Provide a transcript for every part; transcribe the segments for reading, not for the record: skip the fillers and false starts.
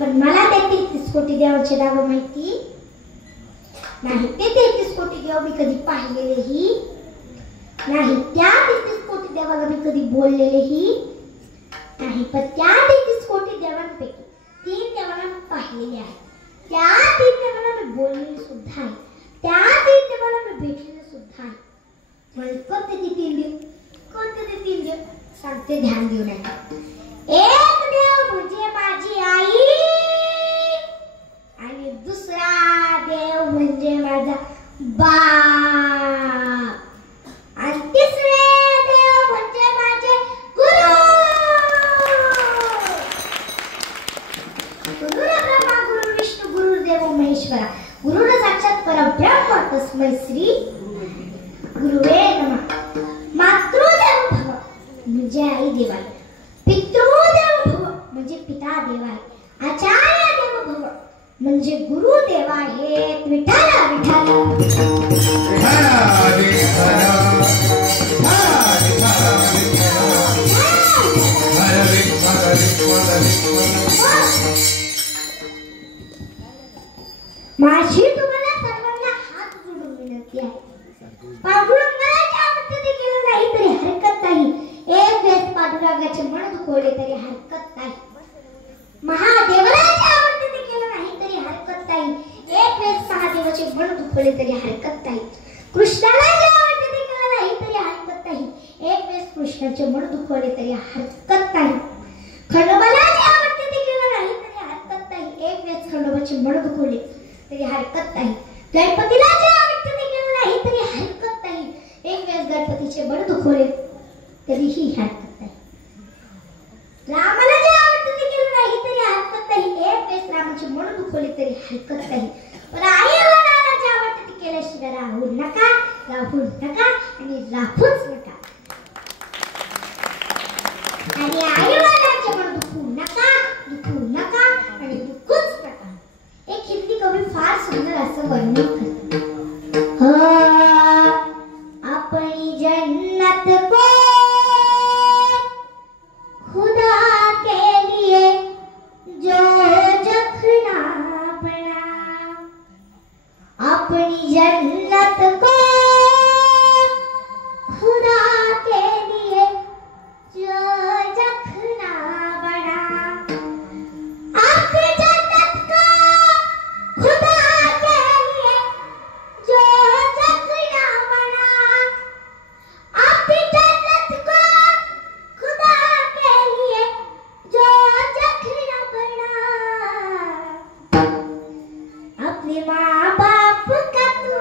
पण मला ते 33 कोटी देवाचे नाव माहिती नाही. ते 33 कोटी देव मी कधी पाहिलेलेही नाही, त्या 33 कोटी देवाला मी कधी बोललेलेही नाही, पण त्या 33 कोटी देवांपैकी 3 देवाला मी पाहिलेले आहे, त्या 3 देवाला मी बोललेले सुद्धा आहे, त्या 3 देवाला मी भेटलेले सुद्धा आहे. म्हणजे कोणते ते 3 देव? कोणते ते 3 देव सांगते, ध्यान देऊ नका. एक देव म्हणजे माझी आई आणि दुसरा देव म्हणजे माझा बाप आणि तिसरे देव म्हणजे माझे गुरु. गुरुर्ब्रह्मा गुरुर्विष्णू गुरुर्देव महेश्वरा गुरुर साक्षात परब्रह्म तस्मै श्री गुरुवे नमः. मातृदेव भव म्हणजे आई देव आहे, पितृदेव भव म्हणजे पिता देव आहे, आचार्य देव भव म्हणजे गुरु देव आहेत. विठ्ठला विठ्ठला माझी तुम्हाला सर्वांना हात जोडून विनंती आहे, पांडुरंगाच्या आवडते केलं नाही तरी हरकत नाही, एक वेळेस पांडुरंगाचे मन दुखवले तरी हरकत नाही, महादेवाच्या आवडते केलं नाही तरी हरकत नाही, एक वेळेस महादेवाचे मन दुखवले तरी हरकत नाही, कृष्णाला आवडते केलं नाही तरी हरकत नाही, एक वेळेस कृष्णाचे मन दुखवले तरी हरकत नाही, खंडोबाला आवडते केलं नाही तरी हरकत नाही, एक वेळेस खंडोबाचे मन दुखवले तरी हरकत नाही, गणपतीला आवडते केलं नाही तरी हरकत नाही, एक वेळेस गणपतीचे मन दुखवले तरीही हरकत नाही, रामाला आवडते केलं नाही तरी हरकत नाही, एक वेळेस रामाचे मन दुखवले तरी हरकत नाही, पण आई वडिलांना आवडते केल्याशिवाय राहू नका, राहू नका आणि राहूच नका, आणि आई वडिलांचे मन दुखवू नका आणि दुखूच नका. एक हिंदी कवी फार सुंदर असं वर्णन करतात, अपनी जन्नत को खुदा के लिए जो जखना बना, अपनी जन्नत को खुदा के लिए जो जखना बना, आपकी जन्नत को खुदा के लिए जो जखना बना, आपकी जन्नत को खुदा के लिए जो जखना बना, अपने माँ बाप का तू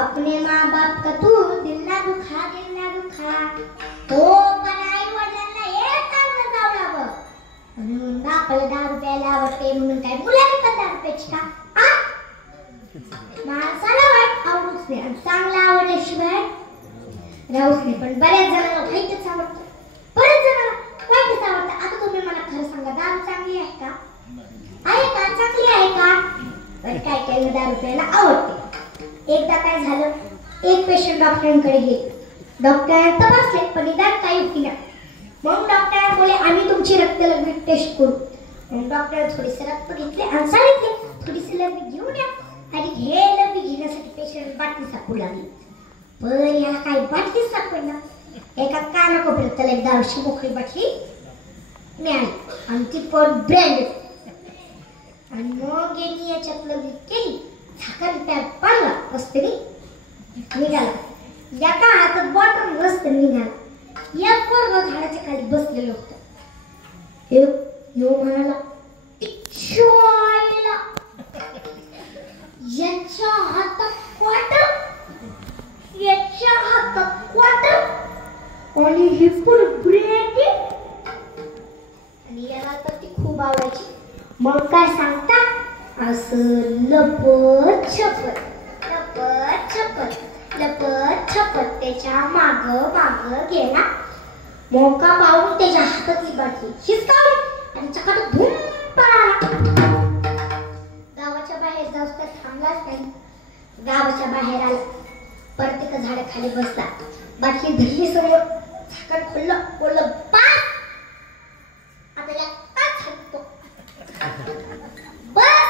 अपने माँ बाप का तू दिल ना दुखा तो पण आई वडिलांना एक चांगलं जावडावं म्हणून आपल्याला 10 रुपयाला आवडते म्हणून काय मुलांनी पण 10 रुपयाची का माणसाला वाईट आवडूच नाही आणि चांगलं आवडल्याशिवाय राहूच नाही. पण बऱ्याच जणांना वाईटच आवडतं, बऱ्याच जणांना वाईटच आवडतं. आता तुम्ही मला खरं सांगा, दारू चांगली आहे का? आहे का? चांगली आहे का? पण काय काय 10 रुपयाला आवडते. एकदा काय झालं, एक पेशंट डॉक्टरांकडे गेले. डॉक्टर तपासले पण निदान काही होती नाही. मग डॉक्टर बोले आम्ही तुमची रक्तलघवी टेस्ट करू. मग डॉक्टर थोडेसे रक्त घेतले आणि सांगितले थोडीशी लघवी घेऊन या. आणि हे लघवी घेण्यासाठी पेशंट बाटली सापडू लागली. पण याला काही बाटली सापडला. एका कानाकोपऱ्यात त्याला एक दारूची मोकळी बाटली मिळाली आणि ती पण ब्रँड. आणि मग यांनी याच्यात लघवी केली, झाकण त्यात पाडला, रस्त्याने निघाला. एका हातात बॉटल रस्त्याने निघाला. एक पोरगं झाडाच्या खाली बसलेलं होतं. यो म्हणाला इच्छायला याच्या हातात क्वार्टर, याच्या हातात क्वार्टर आणि हे फुल ब्रेड. आणि याला तर ती खूप आवडायची. मग काय सांगता, असं लपत छपत त्याच्या माग गेला. मोका पाहून त्याच्या हातातली बाटली हिसकावली आणि चकाट धूम पळाला. गावाच्या बाहेर जाऊस तर थांबलाच नाही. गावाच्या बाहेर आला, परत एका झाडाखाली बसला. बाटली धरली समोर, झाकण खोललं, बोललं पास. आता या ताच हाणतो, बस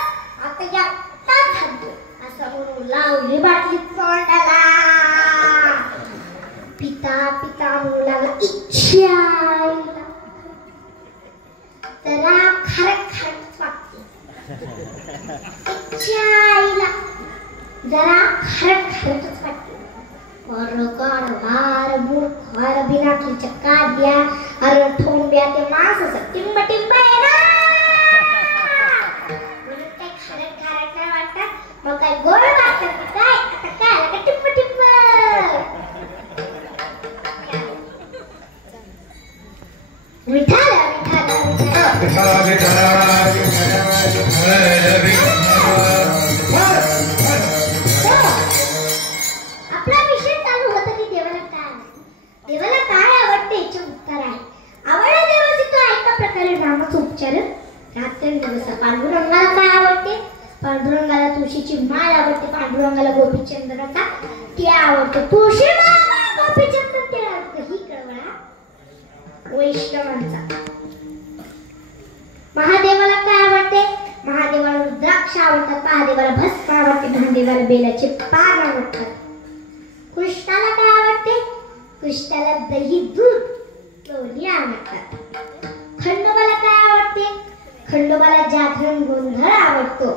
आता या ताच हाणतो असं म्हणून लावली बाटली तोंडाला. पिता म्हणू लागला इच्छायला. जरा खारट वाटते, इच्छायला जरा खारटच वाटते. वार मूर्खवार बिनाकीच्या काद्या अरे ठोंब्या ते मांसाचं टिंब आहे ना म्हणून काय खारट नाही वाटत. मग काय गोड वाटत काय? आता काय आलं का टिंब विठाला. आपला विषय चालू होता की देवाला काय आवडते याचे उत्तर आहे. आवडा देवाचे तो एका प्रकारे नामाचा उच्चार रात्रंदिवस. पांडुरंगाला काय आवडते? पांडुरंगाला तुळशीची माळ आवडते. पांडुरंगाला गोपीचंदनाचा टिळा आवडतो. तुळशी माळ गोपीचंदन टिळा आवडतो. ही कळवळा वैष्णवांचा. महादेवाला काय आवडते? महादेवाला रुद्राक्ष आवडतात. महादेवाला भस्म आवडते. महादेवाला बेलाचे पान आवडतात. कृष्णाला काय आवडते? कृष्णाला दही दूध लोणी आवडतात. खंडोबाला काय आवडते? खंडोबाला जागरण गोंधळ आवडतो.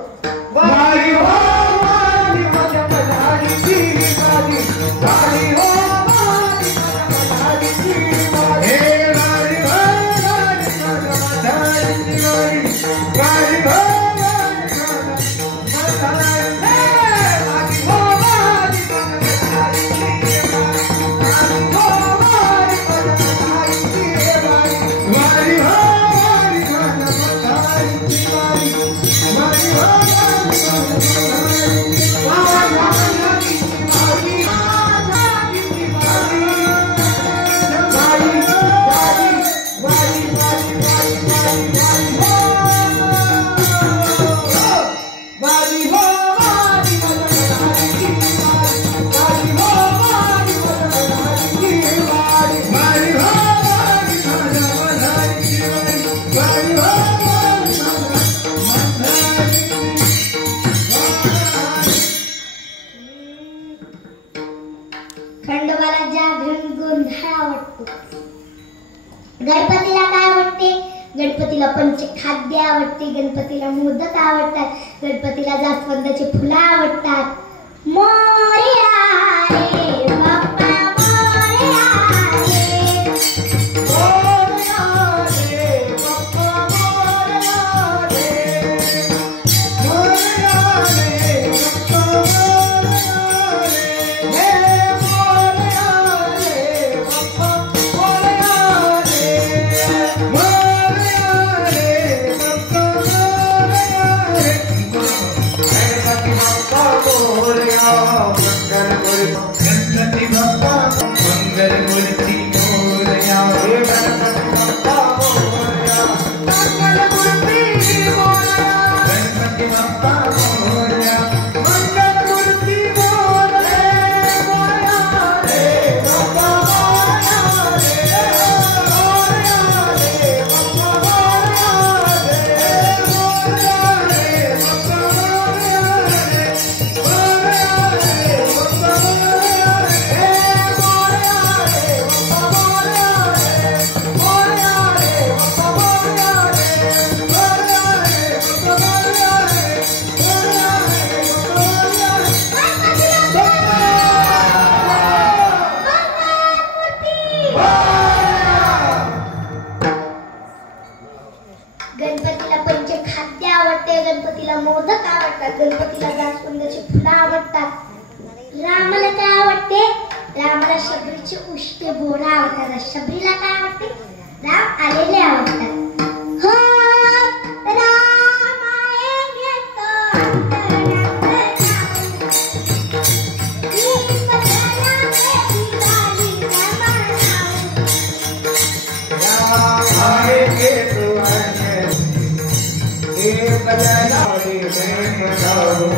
Mari, गणपतीला काय आवडते? गणपतीला पंचखाद्य आवडते, गणपतीला मोदक आवडतात, गणपतीला जास्वंदाची फुलं आवडतात. मोरया रे बाप्पा मोरया रे, मोरया रे बाप्पा मोरया रे, मोरया रे बाप्पा मोरया रे, हे मोरया रे बाप्पा मोरया रे, मोरया रे बाप्पा मोरया रे. गणपती बाप्पा मोरया, गणपती बाप्पा मंगलमूर्ती मोरया, हे गणपती बाप्पा मोरया, मंगलमूर्ती मोरया, गणपती बाप्पा मोरया, मंगलमूर्ती मोरया, मोरया रे बाप्पा मोरया रे, मोरया रे बाप्पा मोरया रे, मोरया रे बाप्पा मोरया रे, मोरया रे बाप्पा मोरया रे, मोरया रे बाप्पा मोरया रे, मोरया रे बाप्पा मोरया रे, मोरया रे बाप्पा मोरया रे, मोरया रे गणपतीला पंचखाद्य आवडते, गणपतीला मोदक आवडतात, गणपतीला जास्वंदाची फुलं आवडतात. रामाला काय आवडते? रामाला शबरीचे उष्टे बोरं आवडतात. शबरीला काय आवडते? राम आलेले आवडतात. हो रामाये घेतो अंतरात राम, दीप जला दिवाळी रमणाऊ, रामाये घेतो अंतरात, दीप जला दिवाळी रमणाऊ.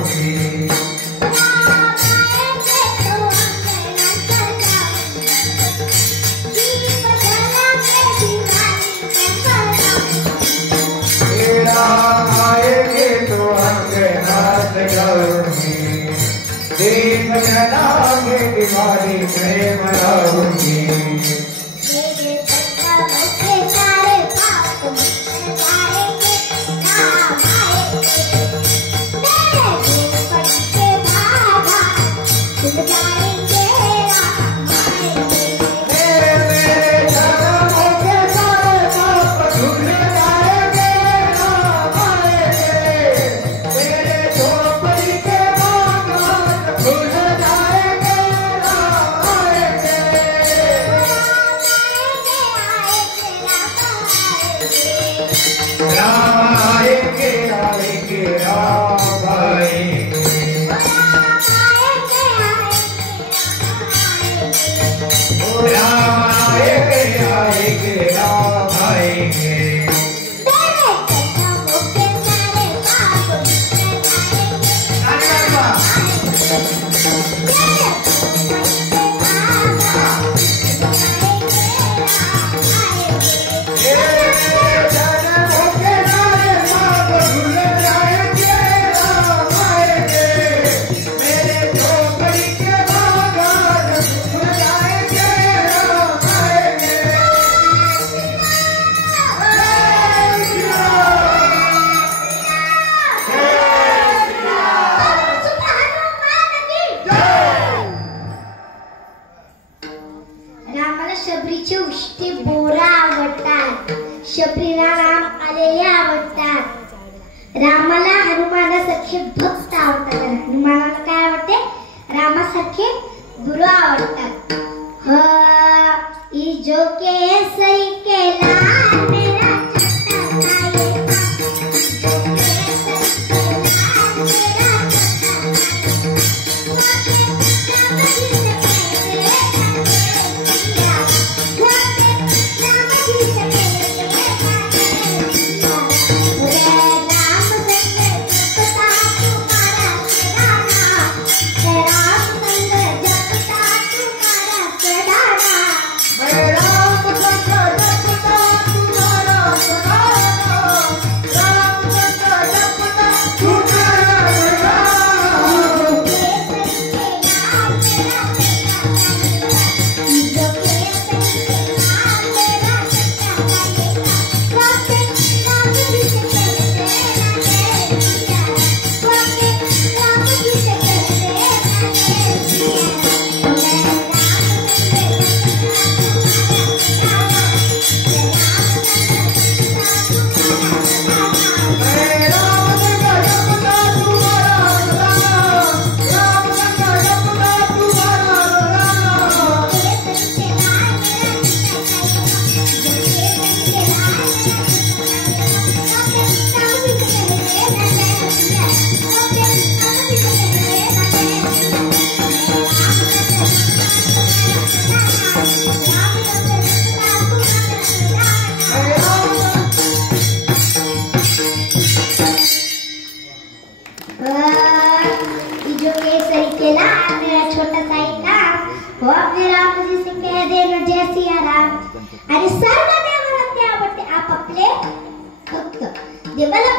देव जलागे दिवाली प्रेम लाऊंगी, मेरे पत्थरों के सारे पाप मिट जाएंगे, राम आएंगे, मेरे दुपट्टे के बाधा खुल जाएंगे, राम आएंगे, मेरे जन्मों के सारे पाप धुल जाएंगे, राम आएंगे, मेरे झोपड़ी के खुल जाएंगे, राम आएंगे, राम आएंगे, आएंगे राम आएंगे, राम आएंगे, आएंगे राम आएंगे. शबरीचे उष्टे बोरं आवडतात, शबरीला राम आलेले आवडतात. रामाला हनुमानासारखे भक्त आवडतात. हनुमानाला काय आवडते? रामासारखे गुरु आवडतात. जो केसरी केला मेरा आपले भक्त. देवाला